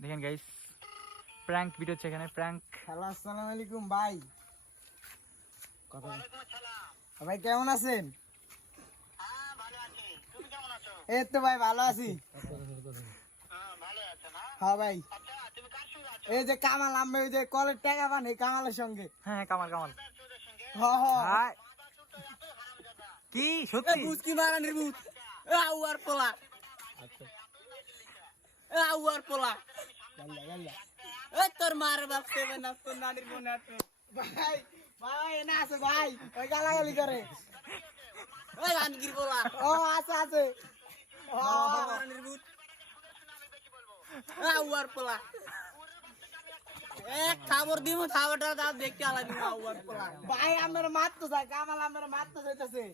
দেখেন guys, prank video হচ্ছে এখানে, প্র্যাঙ্ক। হ্যালো, আসসালামু আলাইকুম ভাই। কথা ভাই কেমন আছেন? এই তো ভাই ভালো আছি। হ্যাঁ ভাই, এই যে কামাল আমি ওই যে কলের টাকা পান এই কামালের সঙ্গে। হ্যাঁ কামাল কামাল। হ্যাঁ কি সত্যি? বুঝকি মারানির বুঝ আউয়ার পোলা, আউয়ার পোলা তোর মার বাপ সেবে না, তোর নানির বোন ভাই। ভাই না আছে ভাই, ওই গালাগালি করে ওই আনগির পোলা। ও আছে আছে আউয়ার পোলা। এক খাবার দিব, খাবারটা দাও দেখতে আলাদা দিব। আউয়ার পোলা ভাই আমার মারতো চাই, কামাল আমার মারতো চাইতেছে।